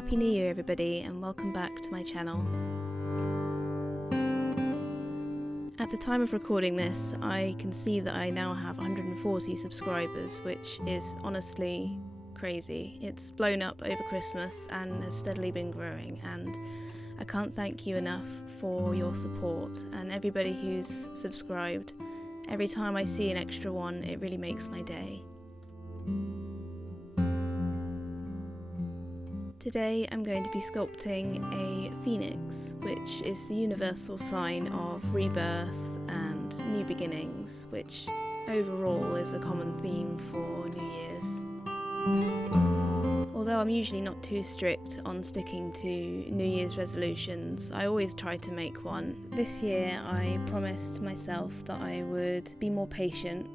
Happy New Year everybody and welcome back to my channel. At the time of recording this, I can see that I now have 140 subscribers, which is honestly crazy. It's blown up over Christmas and has steadily been growing, and I can't thank you enough for your support and everybody who's subscribed. Every time I see an extra one, it really makes my day. Today I'm going to be sculpting a phoenix, which is the universal sign of rebirth and new beginnings, which overall is a common theme for New Year's. Although I'm usually not too strict on sticking to New Year's resolutions, I always try to make one. This year I promised myself that I would be more patient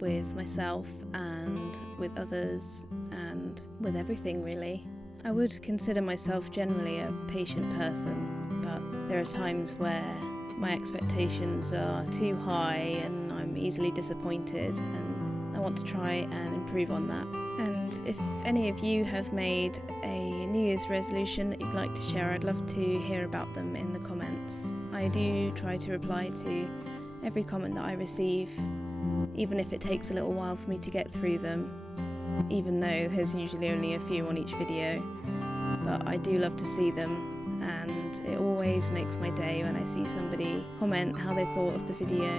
with myself and with others and with everything really. I would consider myself generally a patient person, but there are times where my expectations are too high and I'm easily disappointed, and I want to try and improve on that. And if any of you have made a New Year's resolution that you'd like to share, I'd love to hear about them in the comments. I do try to reply to every comment that I receive, even if it takes a little while for me to get through them, even though there's usually only a few on each video, but I do love to see them, and it always makes my day when I see somebody comment how they thought of the video.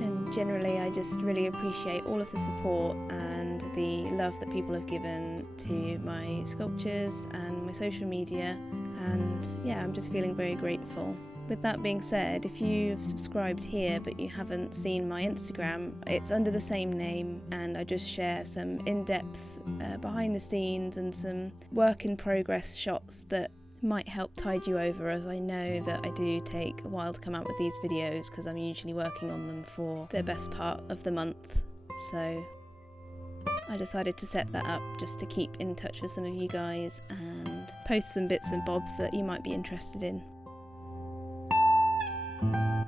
And generally I just really appreciate all of the support and the love that people have given to my sculptures and my social media, and yeah, I'm just feeling very grateful. With that being said, if you've subscribed here but you haven't seen my Instagram, it's under the same name, and I just share some in-depth behind the scenes and some work in progress shots that might help tide you over, as I know that I do take a while to come out with these videos because I'm usually working on them for the best part of the month. So I decided to set that up just to keep in touch with some of you guys and post some bits and bobs that you might be interested in.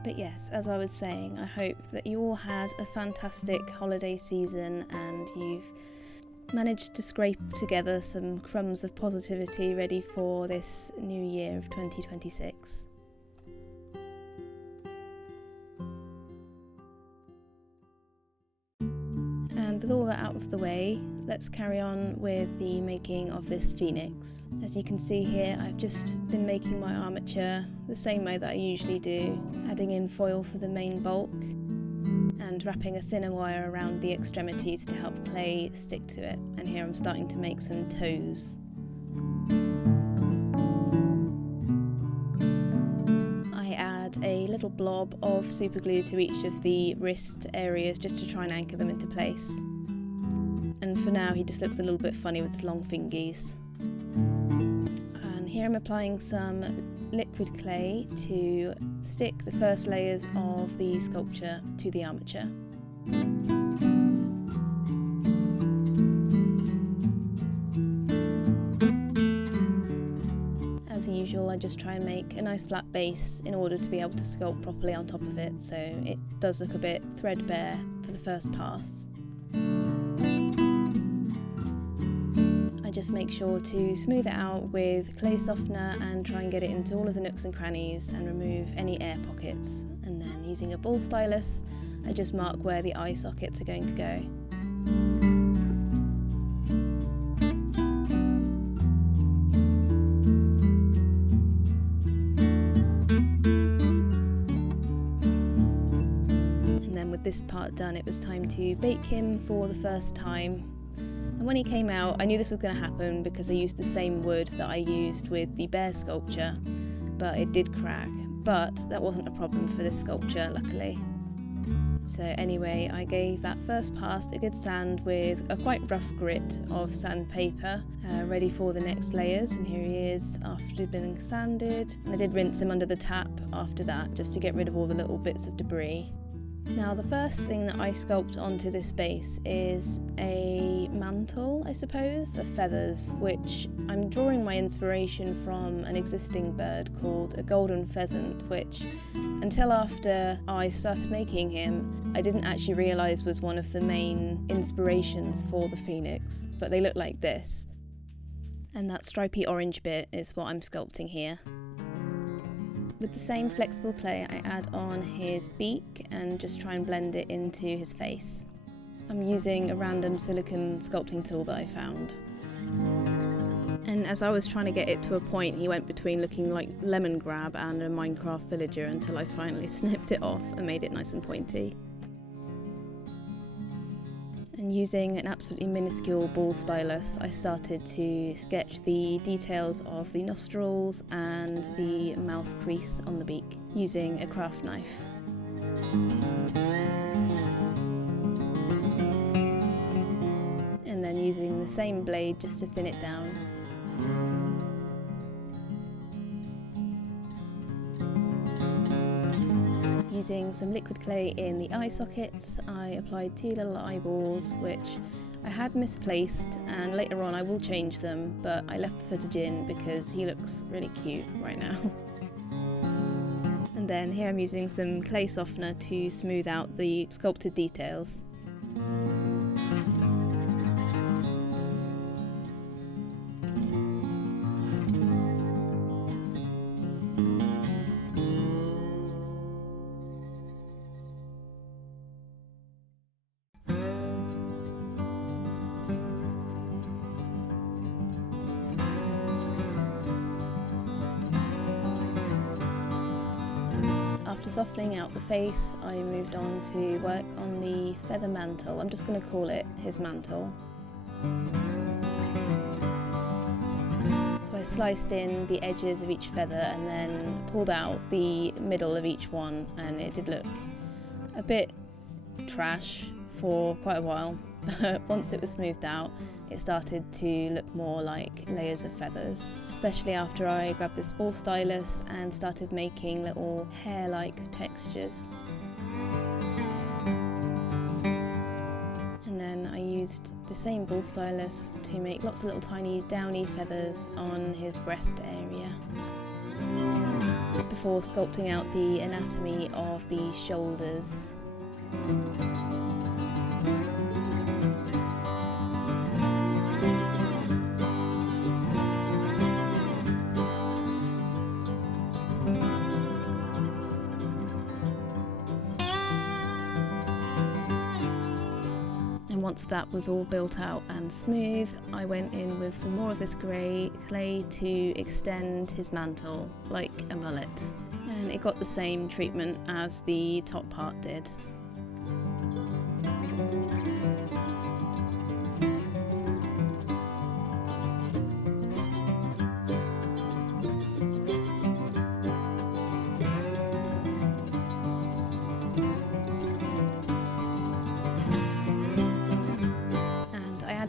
But yes, as I was saying, I hope that you all had a fantastic holiday season and you've managed to scrape together some crumbs of positivity ready for this new year of 2026. And with all that out of the way, let's carry on with the making of this phoenix. As you can see here, I've just been making my armature the same way that I usually do, adding in foil for the main bulk and wrapping a thinner wire around the extremities to help clay stick to it. And here I'm starting to make some toes. I add a little blob of super glue to each of the wrist areas just to try and anchor them into place. And for now he just looks a little bit funny with his long fingies. And here I'm applying some liquid clay to stick the first layers of the sculpture to the armature. As usual, I just try and make a nice flat base in order to be able to sculpt properly on top of it, so it does look a bit threadbare for the first pass. Just make sure to smooth it out with clay softener and try and get it into all of the nooks and crannies and remove any air pockets. And then using a ball stylus, I just mark where the eye sockets are going to go. And then with this part done, it was time to bake him for the first time. And when he came out, I knew this was going to happen because I used the same wood that I used with the bear sculpture, but it did crack. But that wasn't a problem for this sculpture, luckily. So anyway, I gave that first pass a good sand with a quite rough grit of sandpaper, ready for the next layers. And here he is after being sanded. And I did rinse him under the tap after that, just to get rid of all the little bits of debris. Now the first thing that I sculpt onto this base is a mantle, I suppose, of feathers, which I'm drawing my inspiration from an existing bird called a golden pheasant, which until after I started making him, I didn't actually realise was one of the main inspirations for the phoenix, but they look like this. And that stripy orange bit is what I'm sculpting here. With the same flexible clay, I add on his beak and just try and blend it into his face. I'm using a random silicone sculpting tool that I found. And as I was trying to get it to a point, he went between looking like Lemon Grab and a Minecraft villager until I finally snipped it off and made it nice and pointy. And using an absolutely minuscule ball stylus, I started to sketch the details of the nostrils and the mouth crease on the beak using a craft knife. And then using the same blade just to thin it down. Using some liquid clay in the eye sockets, I applied 2 little eyeballs which I had misplaced, and later on I will change them, but I left the footage in because he looks really cute right now. And then here I'm using some clay softener to smooth out the sculpted details. After softening out the face, I moved on to work on the feather mantle. I'm just going to call it his mantle. So I sliced in the edges of each feather and then pulled out the middle of each one, and it did look a bit trash for quite a while, but once it was smoothed out, it started to look more like layers of feathers, especially after I grabbed this ball stylus and started making little hair-like textures. And then I used the same ball stylus to make lots of little tiny downy feathers on his breast area, before sculpting out the anatomy of the shoulders. Once that was all built out and smooth, I went in with some more of this grey clay to extend his mantle like a mullet, and it got the same treatment as the top part did.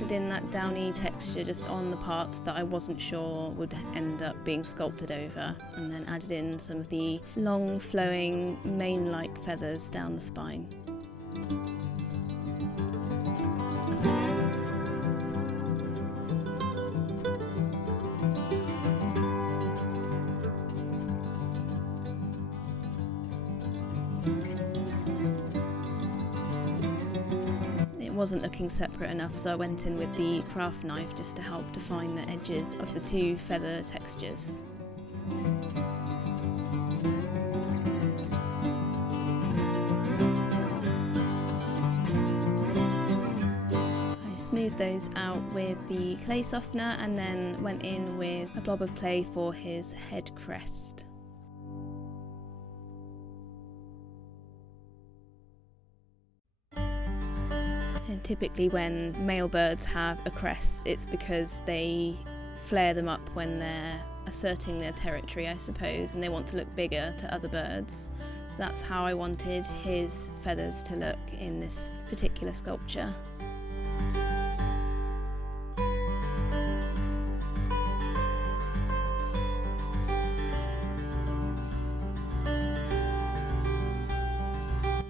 In that downy texture just on the parts that I wasn't sure would end up being sculpted over, and then added in some of the long flowing mane-like feathers down the spine. Wasn't looking separate enough, so I went in with the craft knife just to help define the edges of the 2 feather textures. I smoothed those out with the clay softener and then went in with a blob of clay for his head crest. And typically when male birds have a crest, it's because they flare them up when they're asserting their territory, I suppose, and they want to look bigger to other birds. So that's how I wanted his feathers to look in this particular sculpture.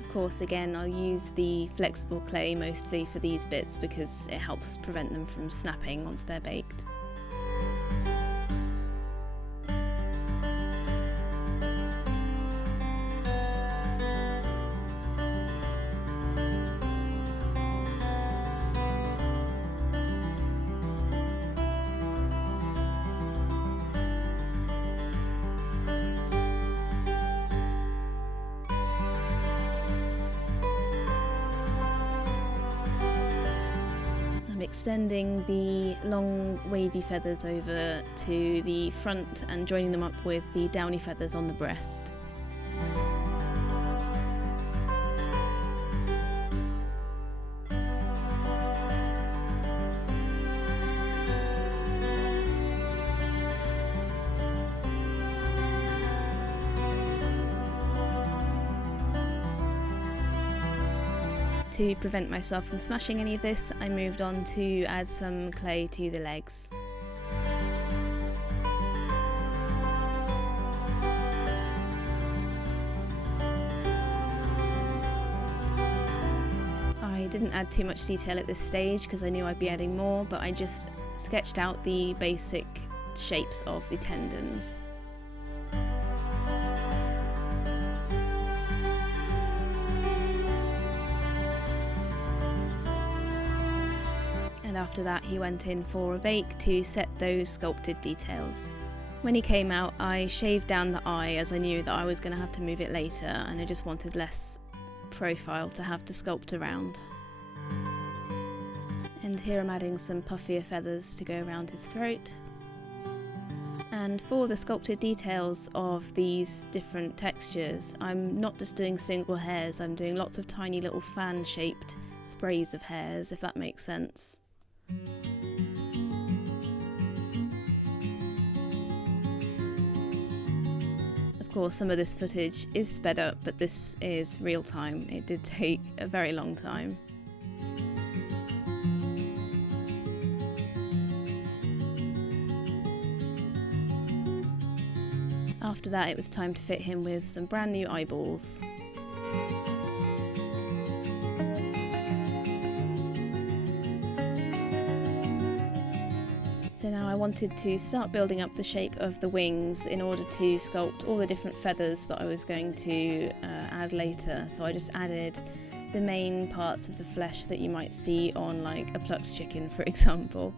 Of course, again, I'll use the flexible clay mostly for these bits because it helps prevent them from snapping once they're baked. extending the long wavy feathers over to the front and joining them up with the downy feathers on the breast. To prevent myself from smashing any of this, I moved on to add some clay to the legs. I didn't add too much detail at this stage because I knew I'd be adding more, but I just sketched out the basic shapes of the tendons. And after that he went in for a bake to set those sculpted details. When he came out, I shaved down the eye as I knew that I was going to have to move it later, and I just wanted less profile to have to sculpt around. And here I'm adding some puffier feathers to go around his throat. And for the sculpted details of these different textures, I'm not just doing single hairs, I'm doing lots of tiny little fan-shaped sprays of hairs, if that makes sense. Of course, some of this footage is sped up, but this is real time. It did take a very long time. After that, it was time to fit him with some brand new eyeballs. So now I wanted to start building up the shape of the wings in order to sculpt all the different feathers that I was going to add later. So I just added the main parts of the flesh that you might see on like a plucked chicken, for example.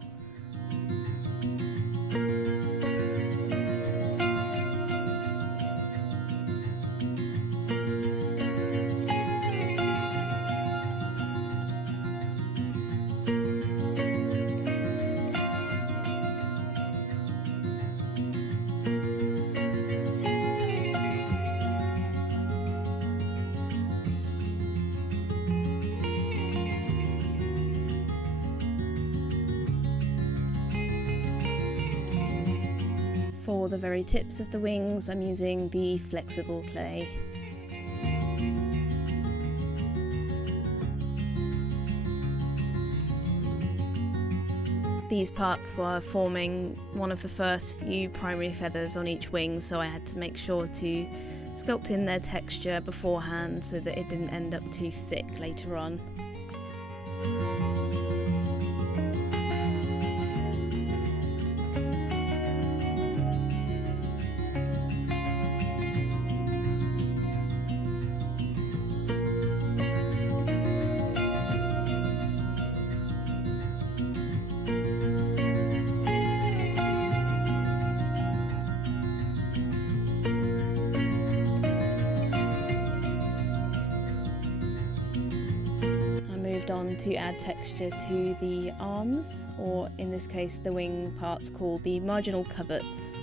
For the very tips of the wings, I'm using the flexible clay. These parts were forming one of the first few primary feathers on each wing, so I had to make sure to sculpt in their texture beforehand so that it didn't end up too thick later on. On to add texture to the arms, or in this case the wing parts called the marginal coverts,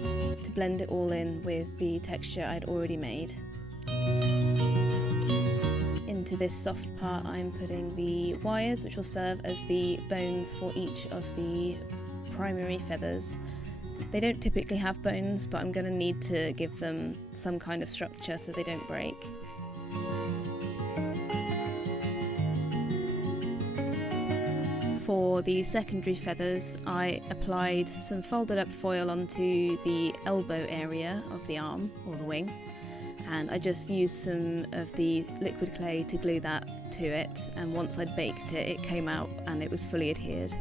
to blend it all in with the texture I'd already made. Into this soft part I'm putting the wires, which will serve as the bones for each of the primary feathers. They don't typically have bones, but I'm going to need to give them some kind of structure so they don't break. For the secondary feathers, I applied some folded up foil onto the elbow area of the arm or the wing, and I just used some of the liquid clay to glue that to it, and once I'd baked it, it came out and it was fully adhered.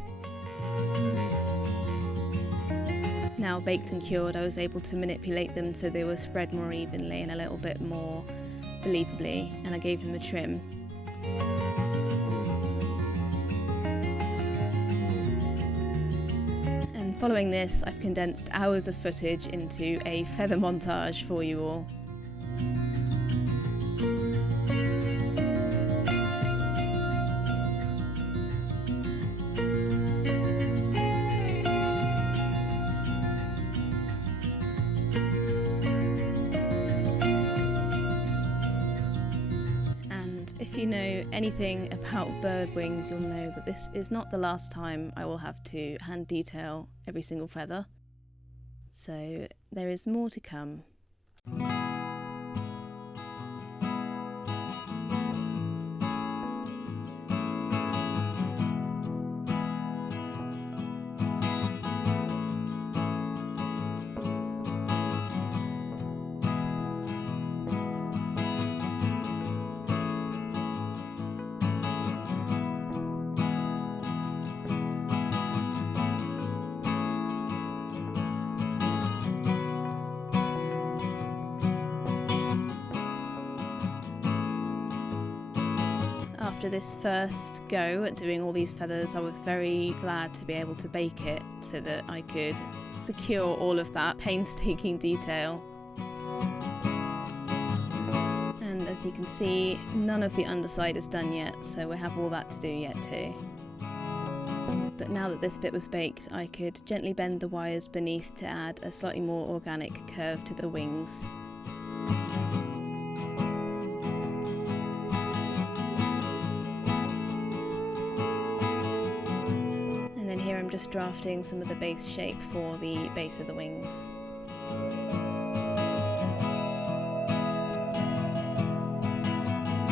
Now baked and cured, I was able to manipulate them so they were spread more evenly and a little bit more believably, and I gave them a trim. Following this, I've condensed hours of footage into a feather montage for you all. you know anything about bird wings, you'll know that this is not the last time I will have to hand detail every single feather. So there is more to come. After this first go at doing all these feathers, I was very glad to be able to bake it so that I could secure all of that painstaking detail. And as you can see, none of the underside is done yet, so we have all that to do yet too. But now that this bit was baked, I could gently bend the wires beneath to add a slightly more organic curve to the wings. Here I'm just drafting some of the base shape for the base of the wings.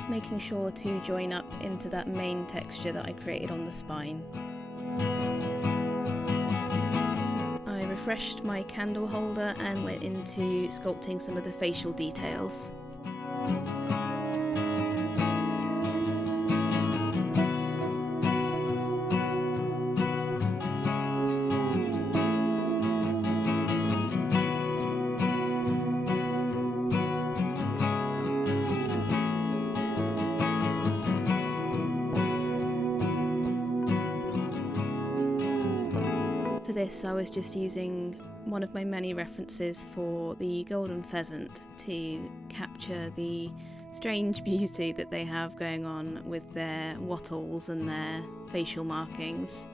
Making sure to join up into that main texture that I created on the spine. I refreshed my candle holder and went into sculpting some of the facial details. For this, I was just using one of my many references for the golden pheasant to capture the strange beauty that they have going on with their wattles and their facial markings.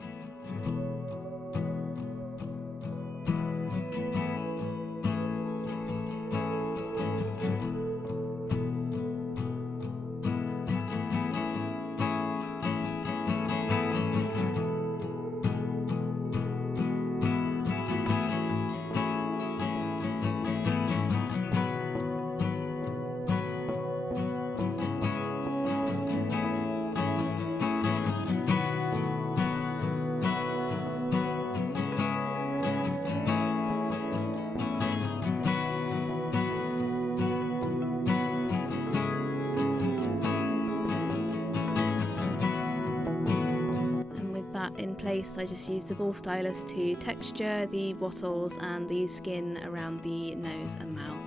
In place, I just used the ball stylus to texture the wattles and the skin around the nose and mouth.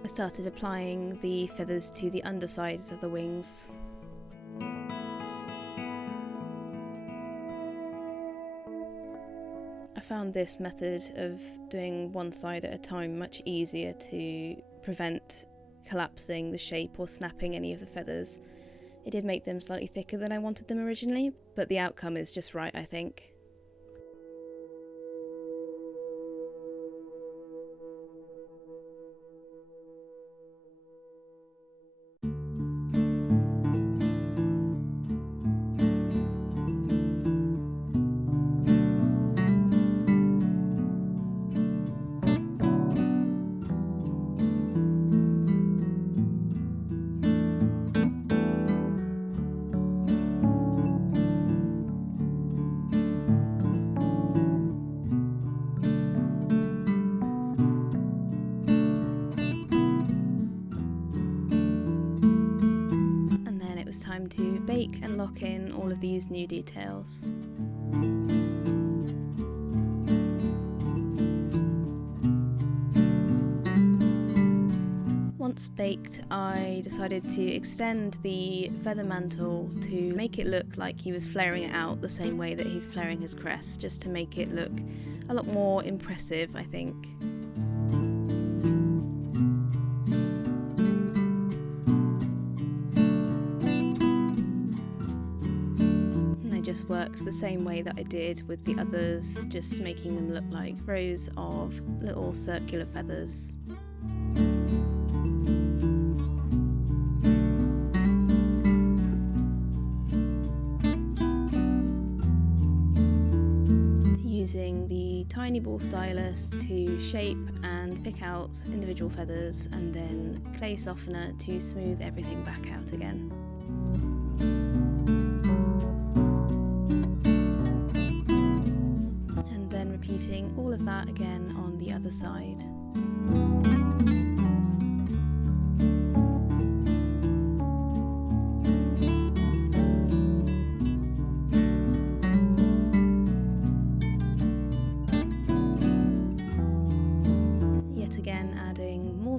I started applying the feathers to the undersides of the wings. I found this method of doing one side at a time much easier to prevent collapsing the shape or snapping any of the feathers. It did make them slightly thicker than I wanted them originally, but the outcome is just right, I think. Time to bake and lock in all of these new details. Once baked, I decided to extend the feather mantle to make it look like he was flaring it out the same way that he's flaring his crest, just to make it look a lot more impressive, I think. just worked the same way that I did with the others, just making them look like rows of little circular feathers. Using the tiny ball stylus to shape and pick out individual feathers, and then clay softener to smooth everything back out again. And then repeating all of that again on the other side.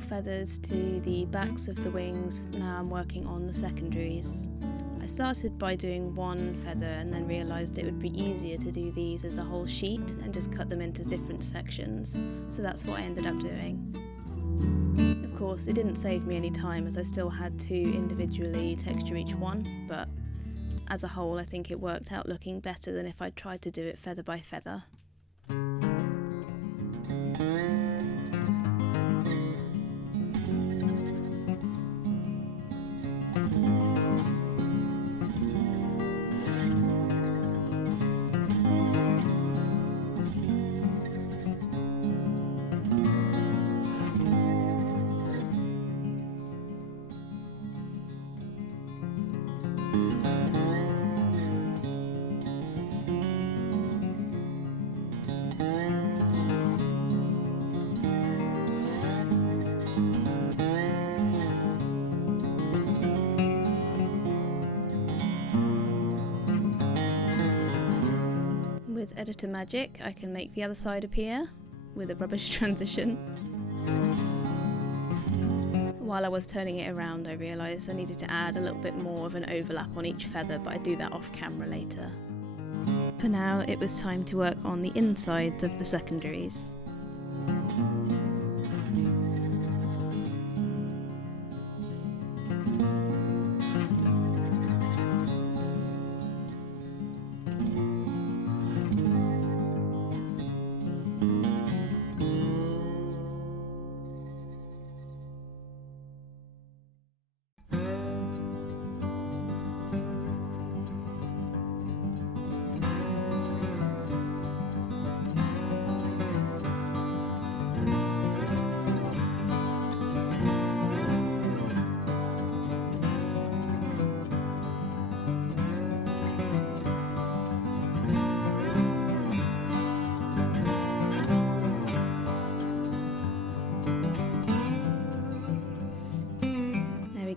Feathers to the backs of the wings. Now I'm working on the secondaries. I started by doing one feather and then realised it would be easier to do these as a whole sheet and just cut them into different sections, so that's what I ended up doing. Of course, it didn't save me any time as I still had to individually texture each one, but as a whole I think it worked out looking better than if I'd tried to do it feather by feather. With Editor Magic, I can make the other side appear with a rubbish transition. While I was turning it around, I realised I needed to add a little bit more of an overlap on each feather, but I do that off camera later. For now, it was time to work on the insides of the secondaries.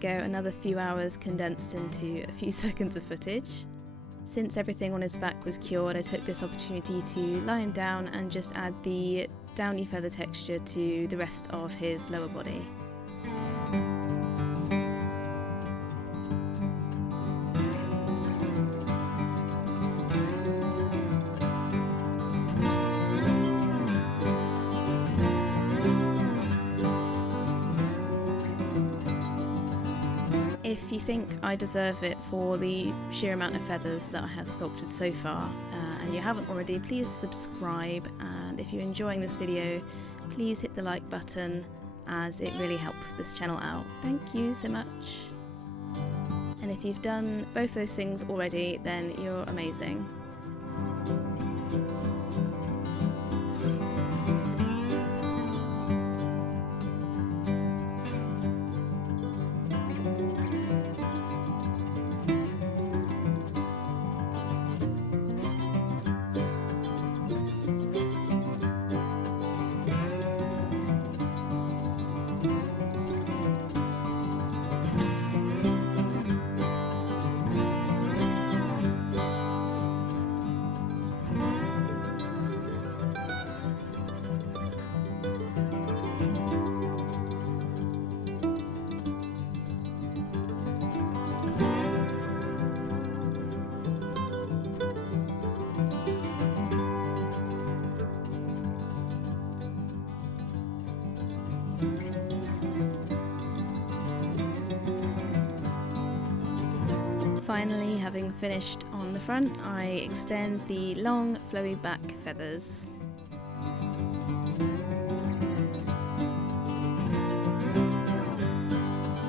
Go, another few hours condensed into a few seconds of footage. Since everything on his back was cured, I took this opportunity to lie him down and just add the downy feather texture to the rest of his lower body. If you think I deserve it for the sheer amount of feathers that I have sculpted so far, and you haven't already, please subscribe, and if you're enjoying this video, please hit the like button as it really helps this channel out. Thank you so much. And if you've done both those things already, then you're amazing. Finally, having finished on the front, I extend the long flowy back feathers.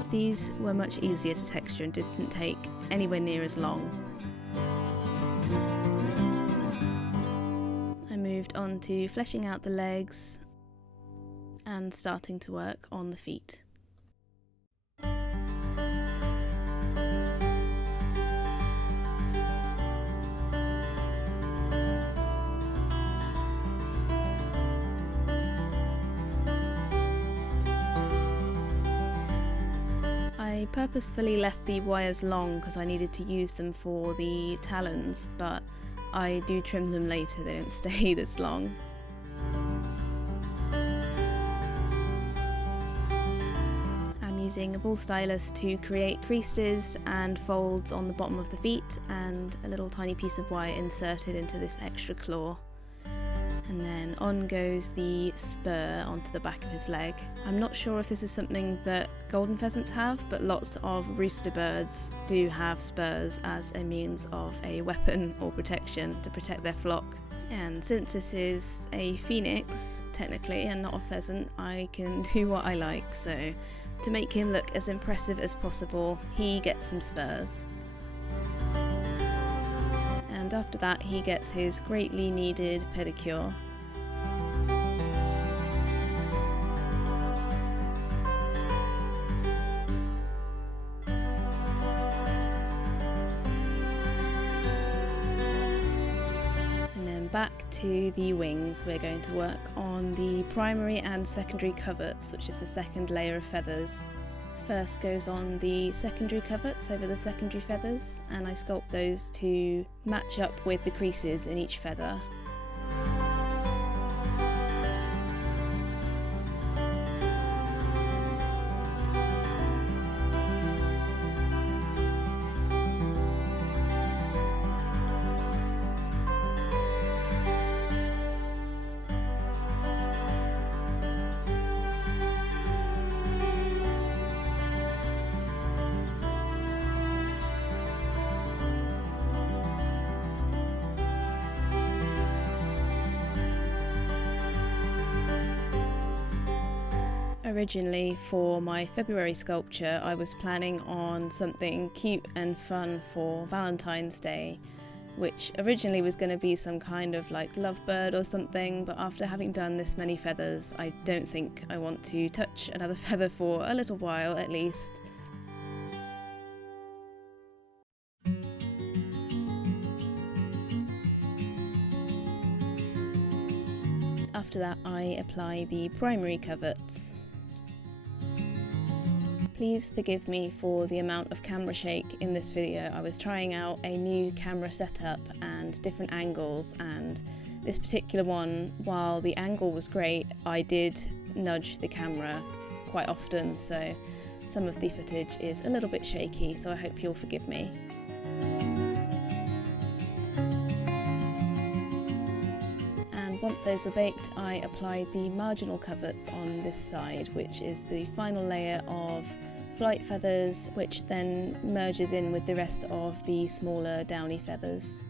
These were much easier to texture and didn't take anywhere near as long. I moved on to fleshing out the legs and starting to work on the feet. I purposefully left the wires long because I needed to use them for the talons, but I do trim them later, they don't stay this long. I'm using a ball stylus to create creases and folds on the bottom of the feet, and a little tiny piece of wire inserted into this extra claw. And then on goes the spur onto the back of his leg. I'm not sure if this is something that golden pheasants have, but lots of rooster birds do have spurs as a means of a weapon or protection to protect their flock. And since this is a phoenix, technically, and not a pheasant, I can do what I like. So to make him look as impressive as possible, he gets some spurs. And after that he gets his greatly needed pedicure. And then back to the wings. We're going to work on the primary and secondary coverts, which is the second layer of feathers. First goes on the secondary coverts over the secondary feathers, and I sculpt those to match up with the creases in each feather. Originally, for my February sculpture, I was planning on something cute and fun for Valentine's Day, which originally was going to be some kind of like lovebird or something, but after having done this many feathers, I don't think I want to touch another feather for a little while at least. After that, I apply the primary coverts. Please forgive me for the amount of camera shake in this video. I was trying out a new camera setup and different angles, and this particular one, while the angle was great, I did nudge the camera quite often, so some of the footage is a little bit shaky, so I hope you'll forgive me. And once those were baked, I applied the marginal coverts on this side, which is the final layer of flight feathers, which then merges in with the rest of the smaller downy feathers.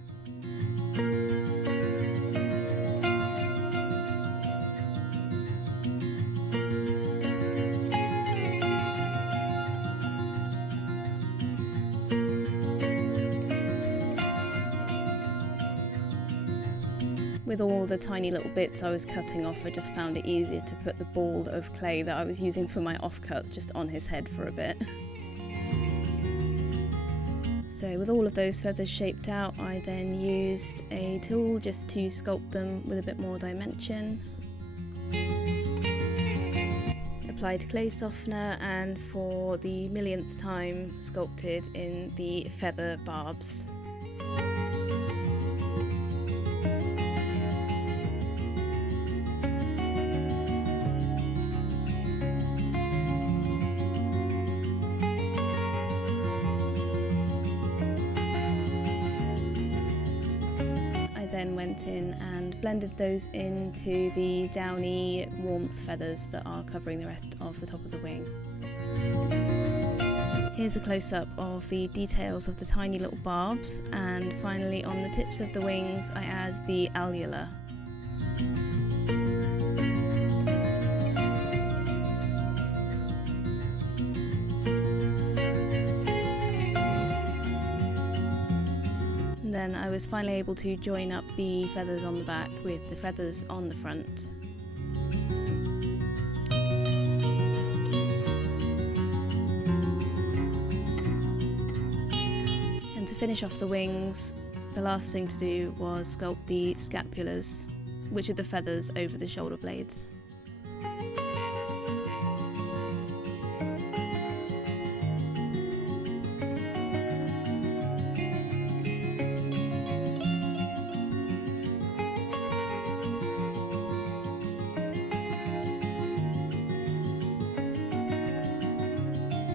With all the tiny little bits I was cutting off, I just found it easier to put the ball of clay that I was using for my offcuts just on his head for a bit. So with all of those feathers shaped out, I then used a tool just to sculpt them with a bit more dimension. Applied clay softener, and for the millionth time sculpted in the feather barbs. Then went in and blended those into the downy warmth feathers that are covering the rest of the top of the wing. Here's a close-up of the details of the tiny little barbs, and finally on the tips of the wings I add the alula. And then I was finally able to join up the feathers on the back with the feathers on the front. And to finish off the wings, the last thing to do was sculpt the scapulas, which are the feathers over the shoulder blades.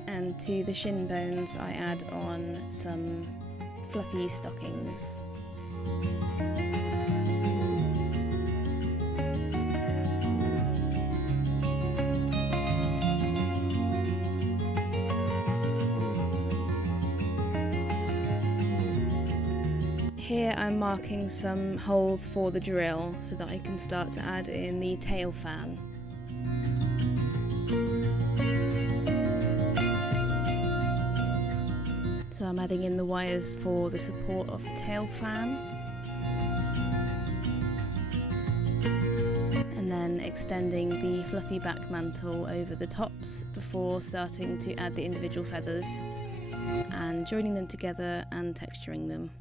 And to the shin bones I add on some fluffy stockings. Here I'm marking some holes for the drill so that I can start to add in the tail fan. So I'm adding in the wires for the support of the tail fan, and then extending the fluffy back mantle over the tops before starting to add the individual feathers and joining them together and texturing them.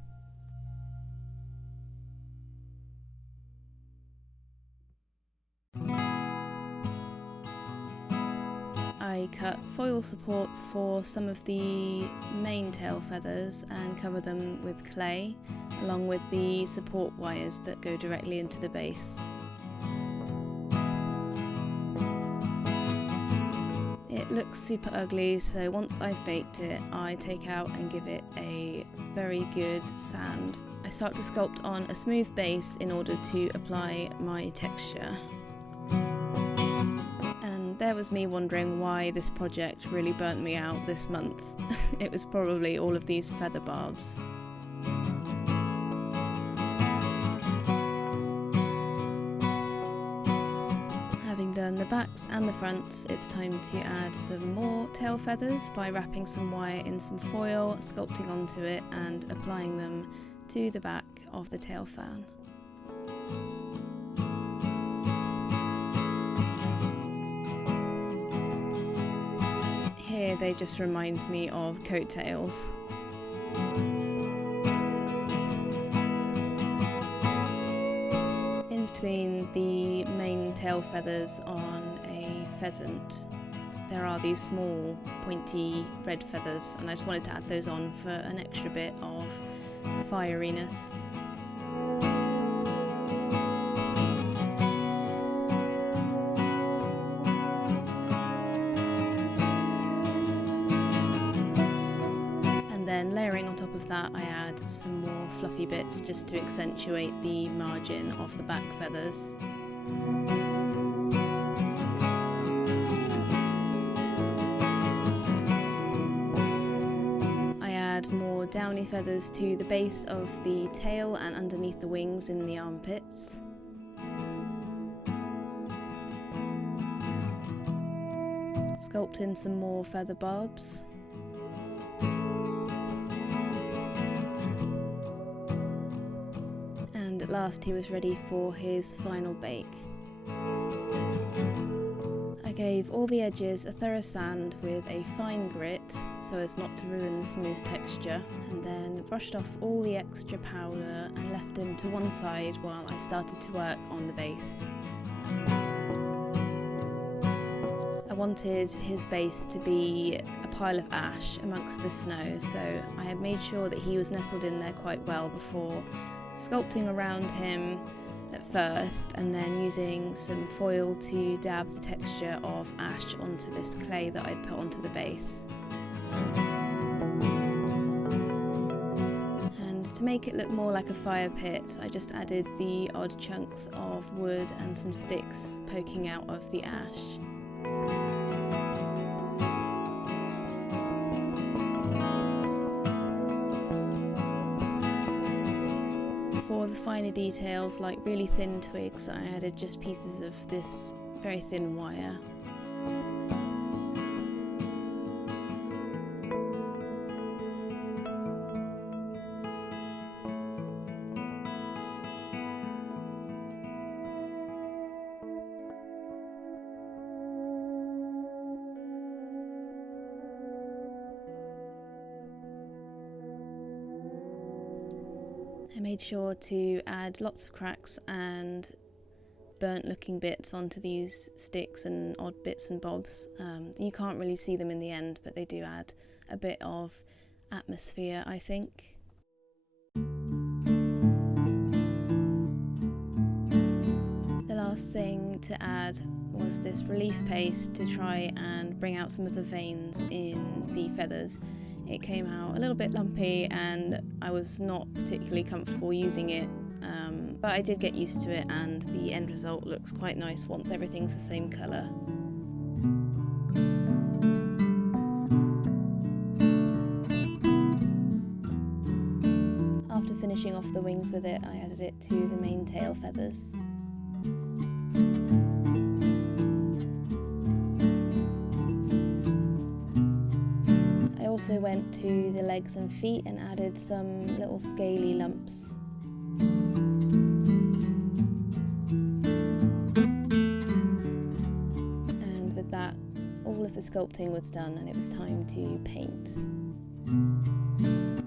I cut foil supports for some of the main tail feathers and cover them with clay, along with the support wires that go directly into the base. It looks super ugly, so once I've baked it, I take out and give it a very good sand. I start to sculpt on a smooth base in order to apply my texture. There was me wondering why this project really burnt me out this month. It was probably all of these feather barbs. Having done the backs and the fronts, it's time to add some more tail feathers by wrapping some wire in some foil, sculpting onto it and applying them to the back of the tail fan. Here they just remind me of coattails. In between the main tail feathers on a pheasant, there are these small pointy red feathers, and I just wanted to add those on for an extra bit of fieriness. Then layering on top of that, I add some more fluffy bits just to accentuate the margin of the back feathers. I add more downy feathers to the base of the tail and underneath the wings in the armpits. Sculpt in some more feather barbs. At last he was ready for his final bake. I gave all the edges a thorough sand with a fine grit so as not to ruin the smooth texture, and then brushed off all the extra powder and left him to one side while I started to work on the base. I wanted his base to be a pile of ash amongst the snow, so I had made sure that he was nestled in there quite well before sculpting around him at first, and then using some foil to dab the texture of ash onto this clay that I'd put onto the base. And to make it look more like a fire pit, I just added the odd chunks of wood and some sticks poking out of the ash. finer details like really thin twigs, I added just pieces of this very thin wire. I made sure to add lots of cracks and burnt looking bits onto these sticks and odd bits and bobs. You can't really see them in the end, but they do add a bit of atmosphere, I think. The last thing to add was this relief paste to try and bring out some of the veins in the feathers. It came out a little bit lumpy and I was not particularly comfortable using it, but I did get used to it and the end result looks quite nice once everything's the same colour. After finishing off the wings with it, I added it to the main tail feathers. I also went to the legs and feet and added some little scaly lumps. And with that, all of the sculpting was done and it was time to paint.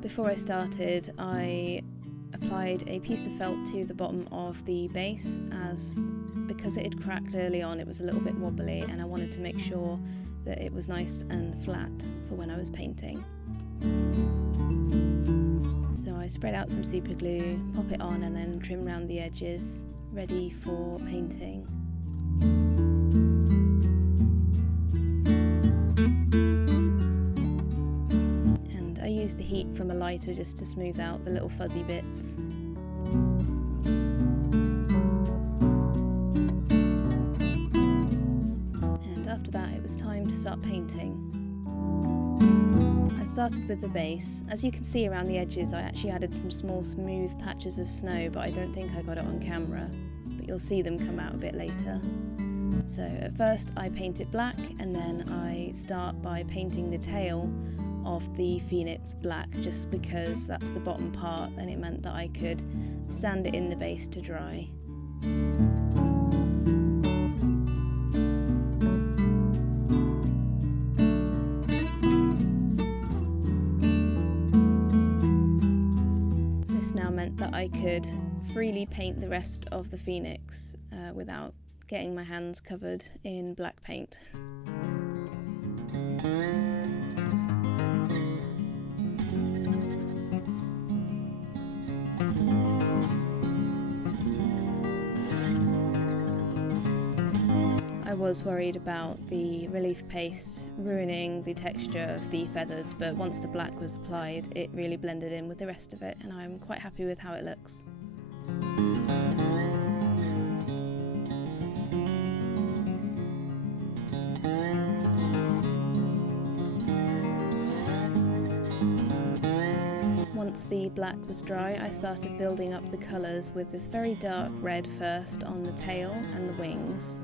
Before I started, I applied a piece of felt to the bottom of the base, as because it had cracked early on it was a little bit wobbly and I wanted to make sure that it was nice and flat for when I was painting. So I spread out some super glue, pop it on and then trim around the edges, ready for painting. And I used the heat from a lighter just to smooth out the little fuzzy bits. After that, it was time to start painting. I started with the base. As you can see around the edges, I actually added some small smooth patches of snow, but I don't think I got it on camera, but you'll see them come out a bit later. So at first I paint it black, and then I start by painting the tail of the phoenix black, just because that's the bottom part and it meant that I could sand it in the base to dry. That I could freely paint the rest of the phoenix without getting my hands covered in black paint. I was worried about the relief paste ruining the texture of the feathers, but once the black was applied, it really blended in with the rest of it, and I'm quite happy with how it looks. Once the black was dry, I started building up the colours with this very dark red first on the tail and the wings.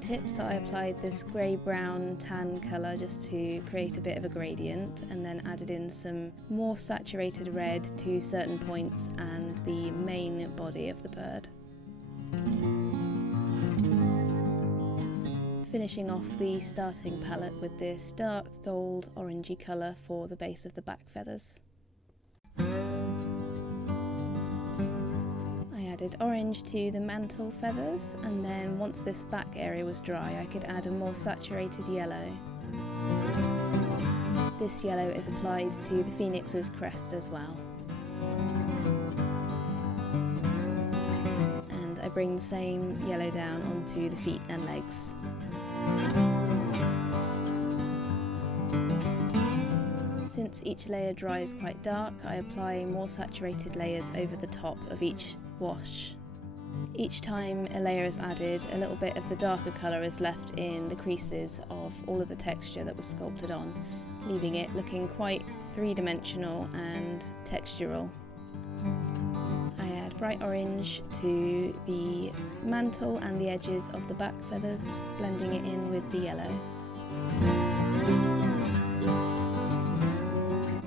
Tips, I applied this grey-brown tan colour just to create a bit of a gradient, and then added in some more saturated red to certain points and the main body of the bird. Finishing off the starting palette with this dark gold orangey colour for the base of the back feathers. Added orange to the mantle feathers, and then once this back area was dry I could add a more saturated yellow. This yellow is applied to the phoenix's crest as well. And I bring the same yellow down onto the feet and legs. Since each layer dries quite dark, I apply more saturated layers over the top of each wash. Each time a layer is added, a little bit of the darker colour is left in the creases of all of the texture that was sculpted on, leaving it looking quite three-dimensional and textural. I add bright orange to the mantle and the edges of the back feathers, blending it in with the yellow.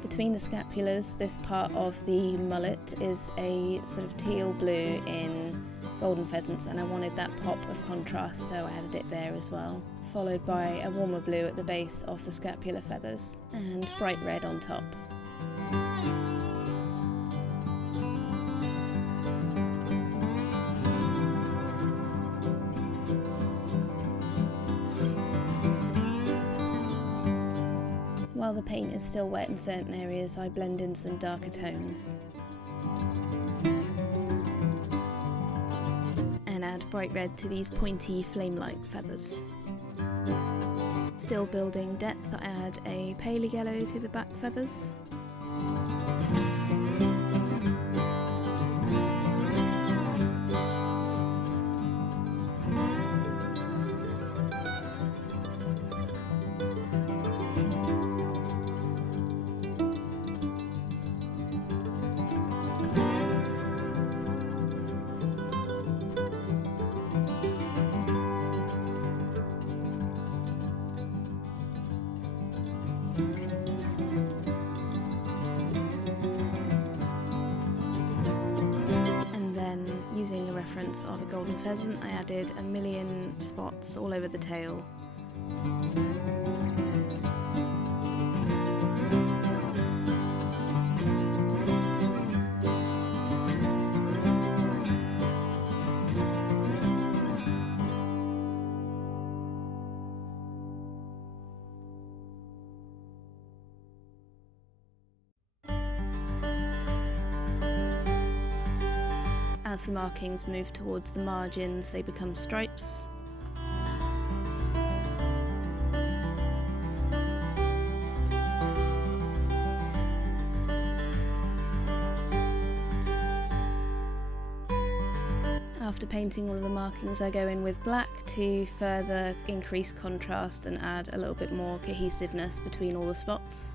Between the scapulas, this part of the mullet is a sort of teal blue in golden pheasants, and I wanted that pop of contrast, so I added it there as well, followed by a warmer blue at the base of the scapular feathers and bright red on top. While the paint is still wet in certain areas, I blend in some darker tones and add bright red to these pointy flame-like feathers. Still building depth, I add a paler yellow to the back feathers. Using the reference of a golden pheasant, I added a million spots all over the tail. As the markings move towards the margins, they become stripes. After painting all of the markings, I go in with black to further increase contrast and add a little bit more cohesiveness between all the spots.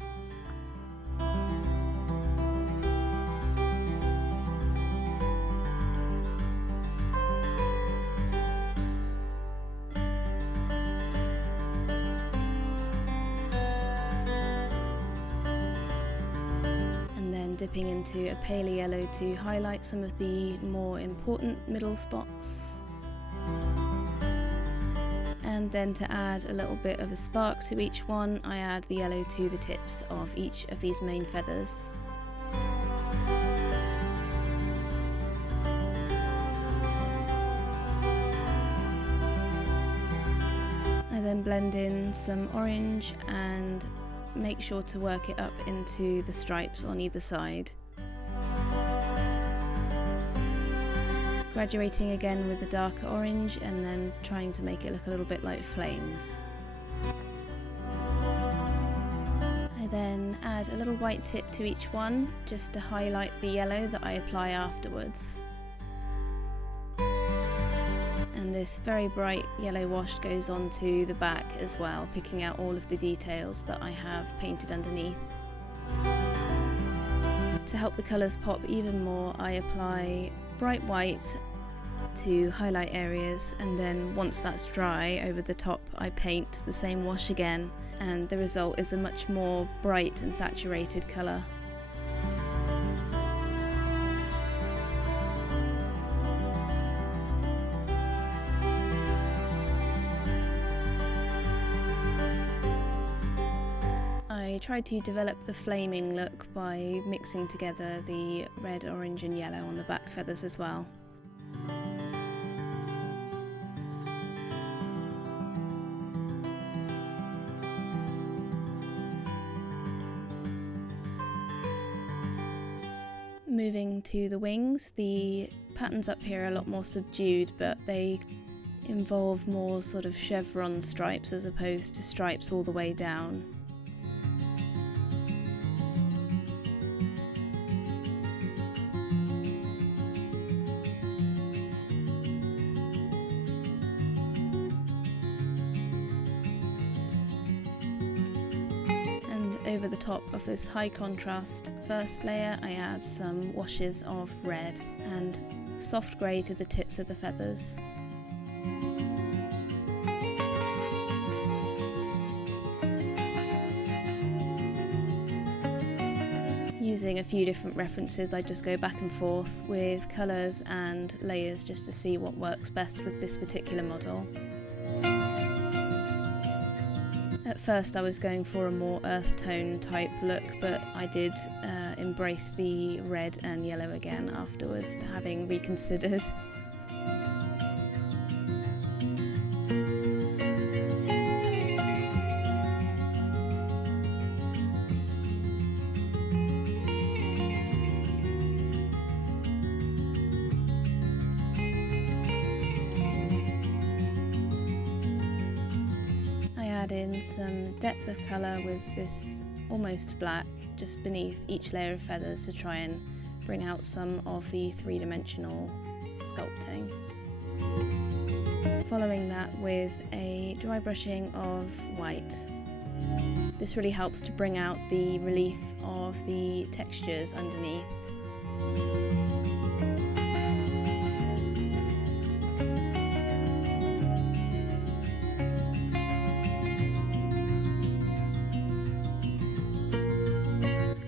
Dipping into a paler yellow to highlight some of the more important middle spots. And then to add a little bit of a spark to each one, I add the yellow to the tips of each of these main feathers. I then blend in some orange and make sure to work it up into the stripes on either side. Graduating again with the darker orange and then trying to make it look a little bit like flames. I then add a little white tip to each one just to highlight the yellow that I apply afterwards. And this very bright yellow wash goes onto the back as well, picking out all of the details that I have painted underneath. To help the colours pop even more, I apply bright white to highlight areas, and then once that's dry over the top I paint the same wash again, and the result is a much more bright and saturated colour. I tried to develop the flaming look by mixing together the red, orange and yellow on the back feathers as well. Moving to the wings, the patterns up here are a lot more subdued, but they involve more sort of chevron stripes as opposed to stripes all the way down. over the top of this high contrast first layer, I add some washes of red and soft grey to the tips of the feathers. Using a few different references, I just go back and forth with colours and layers just to see what works best with this particular model. At first I was going for a more earth tone type look, but I did embrace the red and yellow again afterwards, having reconsidered. Add in some depth of colour with this almost black just beneath each layer of feathers to try and bring out some of the three-dimensional sculpting. Following that with a dry brushing of white. This really helps to bring out the relief of the textures underneath.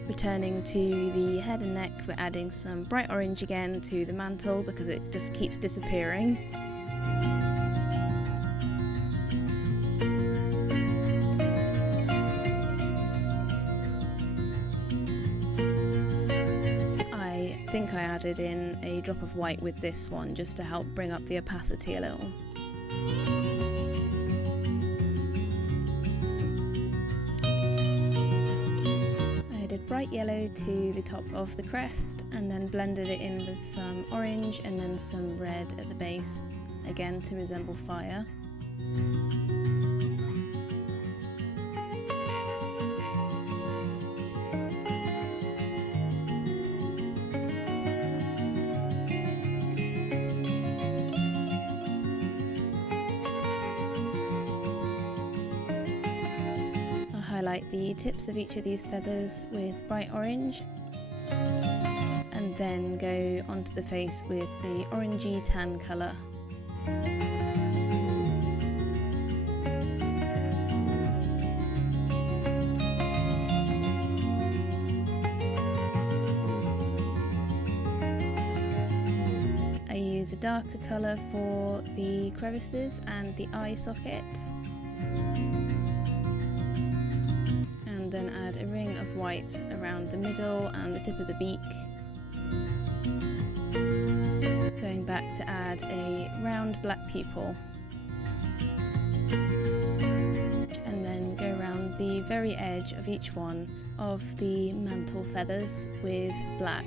Returning to the head and neck, we're adding some bright orange again to the mantle because it just keeps disappearing. I think I added in a drop of white with this one just to help bring up the opacity a little. Bright yellow to the top of the crest and then blended it in with some orange and then some red at the base, again to resemble fire. Highlight the tips of each of these feathers with bright orange and then go onto the face with the orangey tan colour. I use a darker colour for the crevices and the eye socket. Then add a ring of white around the middle and the tip of the beak. Going back to add a round black pupil. And then go around the very edge of each one of the mantle feathers with black.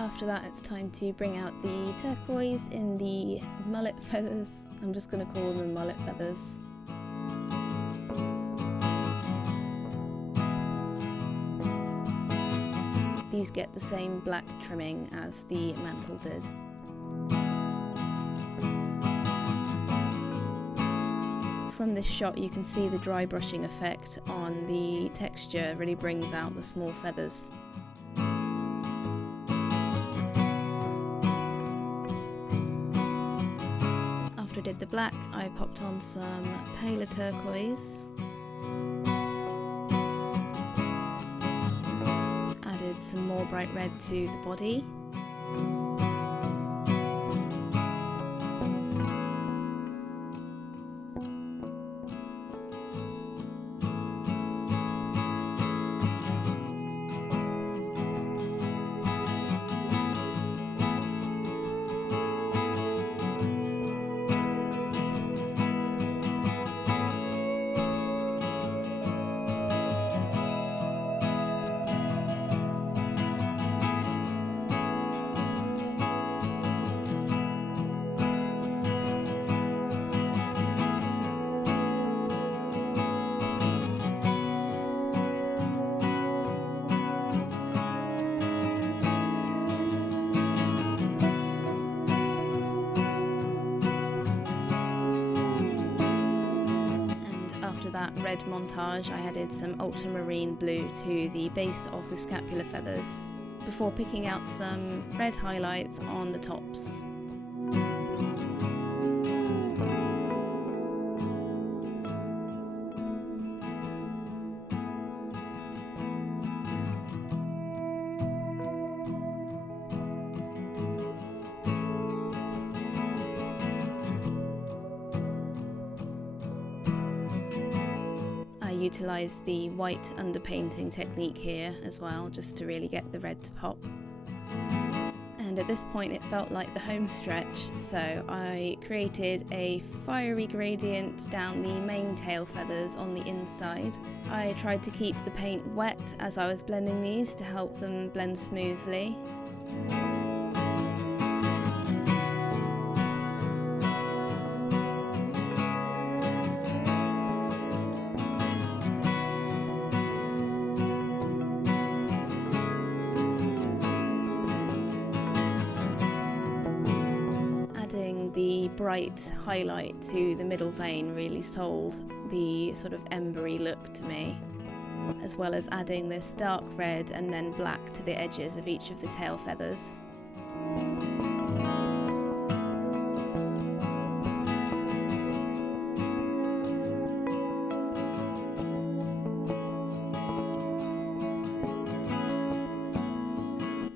After that, it's time to bring out the turquoise in the mullet feathers. I'm just going to call them the mullet feathers. These get the same black trimming as the mantle did. From this shot you can see the dry brushing effect on the texture really brings out the small feathers. After I did the black, I popped on some paler turquoise, added some more bright red to the body, red montage, I added some ultramarine blue to the base of the scapular feathers before picking out some red highlights on the tops. I utilised the white underpainting technique here as well, just to really get the red to pop. And at this point it felt like the home stretch, so I created a fiery gradient down the main tail feathers on the inside. I tried to keep the paint wet as I was blending these to help them blend smoothly. The bright highlight to the middle vein really sold the sort of embery look to me, as well as adding this dark red and then black to the edges of each of the tail feathers.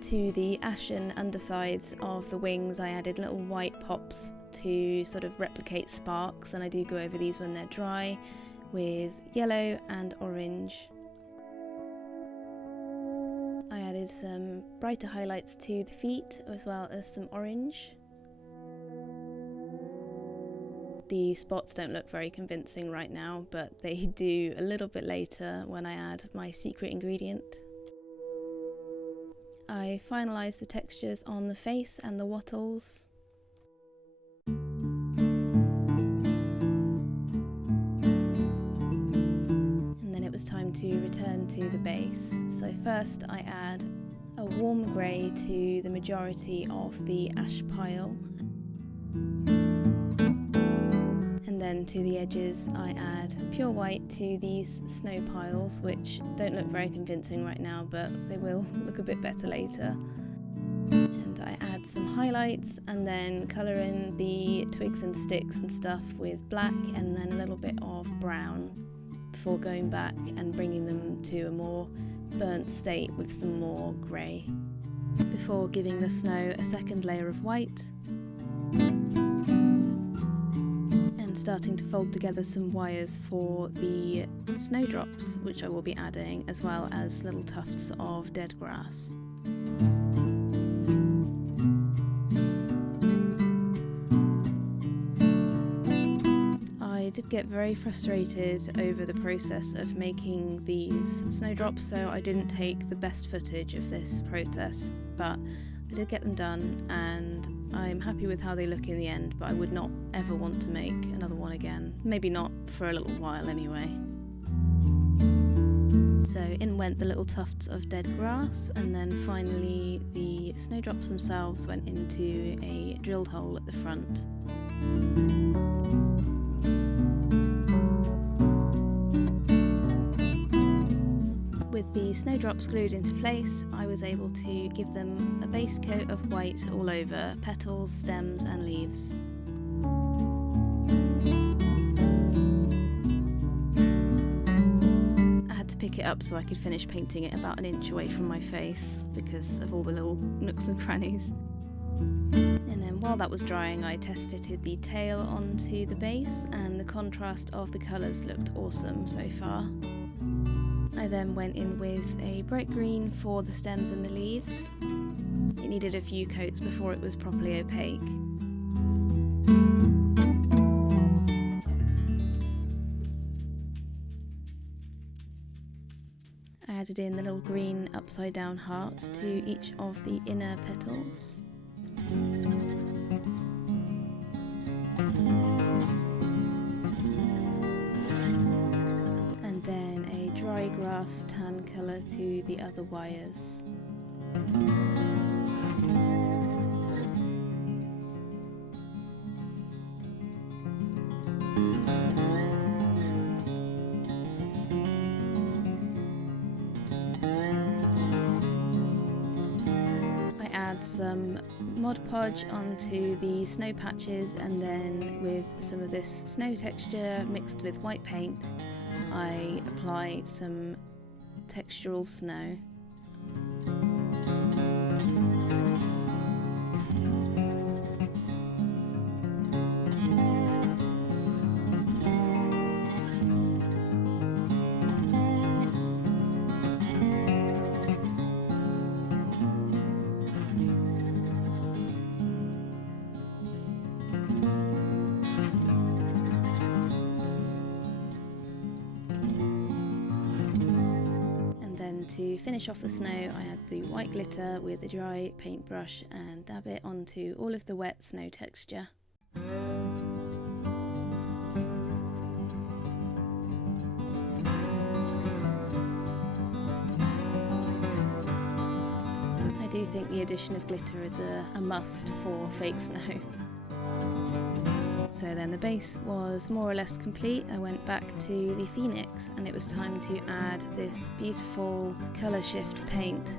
To the ashen undersides of the wings, I added little white pops to sort of replicate sparks, and I do go over these when they're dry with yellow and orange. I added some brighter highlights to the feet as well as some orange. The spots don't look very convincing right now, but they do a little bit later when I add my secret ingredient. I finalised the textures on the face and the wattles. And then it was time to return to the base. So first I add a warm grey to the majority of the ash pile. And then to the edges I add pure white to these snow piles, which don't look very convincing right now, but they will look a bit better later. And I add some highlights and then colour in the twigs and sticks and stuff with black and then a little bit of brown before going back and bringing them to a more burnt state with some more grey, before giving the snow a second layer of white. Starting to fold together some wires for the snowdrops, which I will be adding, as well as little tufts of dead grass. I did get very frustrated over the process of making these snowdrops, so I didn't take the best footage of this process, but I did get them done and I'm happy with how they look in the end, but I would not ever want to make another one again. Maybe not for a little while anyway. So in went the little tufts of dead grass, and then finally the snowdrops themselves went into a drilled hole at the front. With the snowdrops glued into place, I was able to give them a base coat of white all over petals, stems and leaves. I had to pick it up so I could finish painting it about an inch away from my face because of all the little nooks and crannies. And then while that was drying, I test fitted the tail onto the base, and the contrast of the colours looked awesome so far. I then went in with a bright green for the stems and the leaves. It needed a few coats before it was properly opaque. I added in the little green upside down hearts to each of the inner petals. And then a dry grass tan colour to the other wires. add some Mod Podge onto the snow patches, and then with some of this snow texture mixed with white paint, I apply some textural snow. To finish off the snow, I add the white glitter with a dry paintbrush and dab it onto all of the wet snow texture. I do think the addition of glitter is a must for fake snow. So then the base was more or less complete. I went back to the Phoenix and it was time to add this beautiful colour shift paint.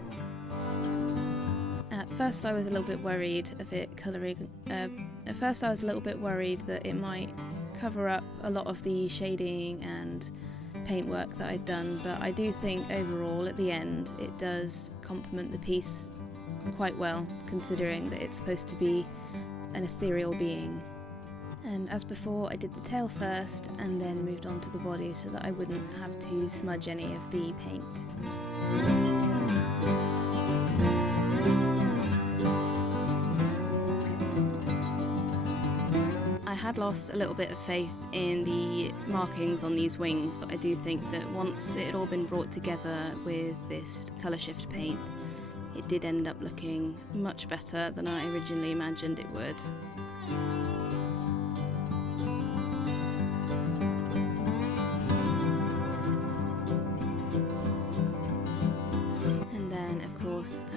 At first I was a little bit worried of it colouring. At first I was a little bit worried that it might cover up a lot of the shading and paintwork that I'd done, but I do think overall at the end it does complement the piece quite well, considering that it's supposed to be an ethereal being. And as before, I did the tail first and then moved on to the body so that I wouldn't have to smudge any of the paint. I had lost a little bit of faith in the markings on these wings, but I do think that once it had all been brought together with this colour shift paint, it did end up looking much better than I originally imagined it would.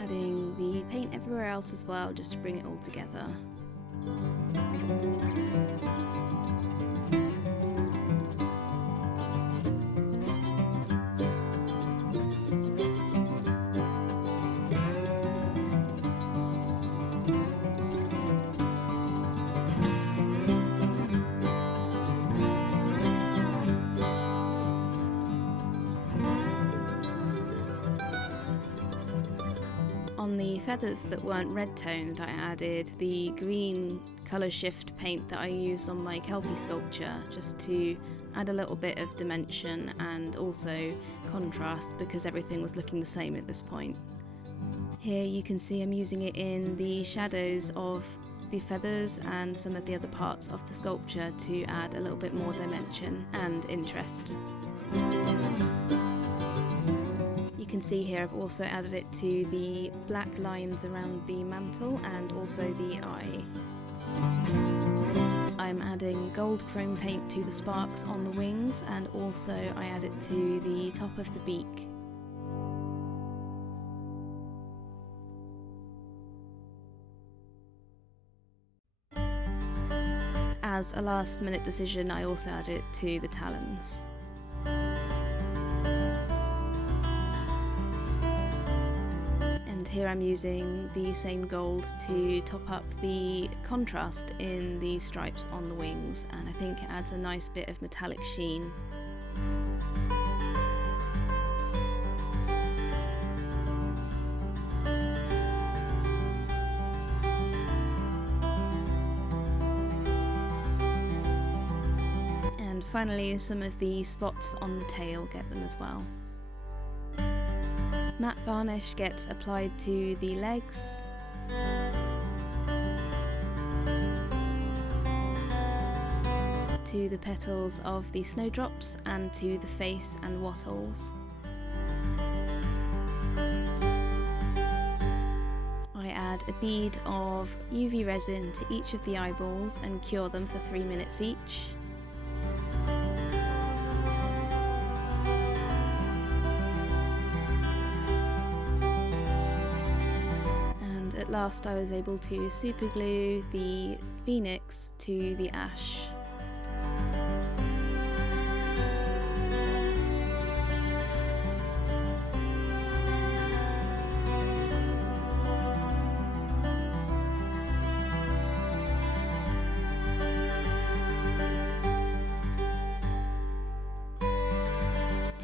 Adding the paint everywhere else as well, just to bring it all together. On the feathers that weren't red toned, I added the green colour shift paint that I used on my Kelpie sculpture, just to add a little bit of dimension and also contrast, because everything was looking the same at this point. Here you can see I'm using it in the shadows of the feathers and some of the other parts of the sculpture to add a little bit more dimension and interest. You can see here I've also added it to the black lines around the mantle and also the eye. I'm adding gold chrome paint to the sparks on the wings, and also I add it to the top of the beak. As a last minute decision, I also added it to the talons. Here I'm using the same gold to top up the contrast in the stripes on the wings, and I think it adds a nice bit of metallic sheen. And finally, some of the spots on the tail get them as well. Matte varnish gets applied to the legs, to the petals of the snowdrops, and to the face and wattles. I add a bead of UV resin to each of the eyeballs and cure them for 3 minutes each. At last I was able to super glue the Phoenix to the ash.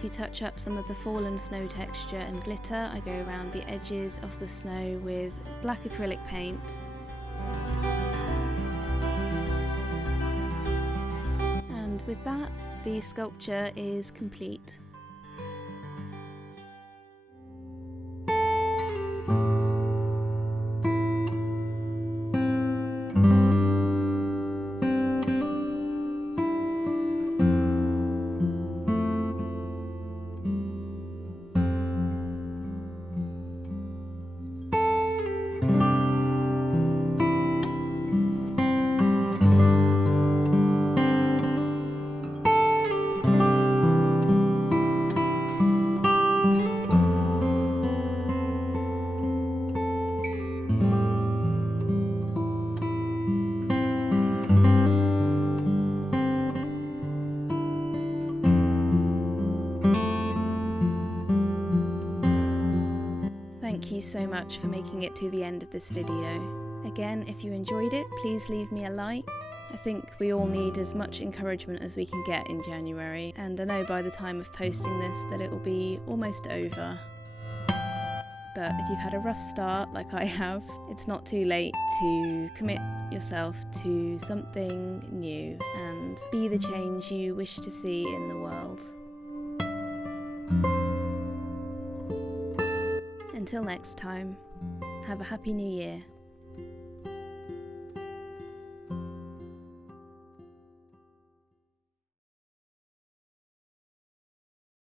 To touch up some of the fallen snow texture and glitter, I go around the edges of the snow with black acrylic paint. And with that, the sculpture is complete. Thank you so much for making it to the end of this video. Again, if you enjoyed it, please leave me a like. I think we all need as much encouragement as we can get in January, and I know by the time of posting this that it will be almost over. But if you've had a rough start like I have, it's not too late to commit yourself to something new and be the change you wish to see in the world. Until next time, have a happy new year.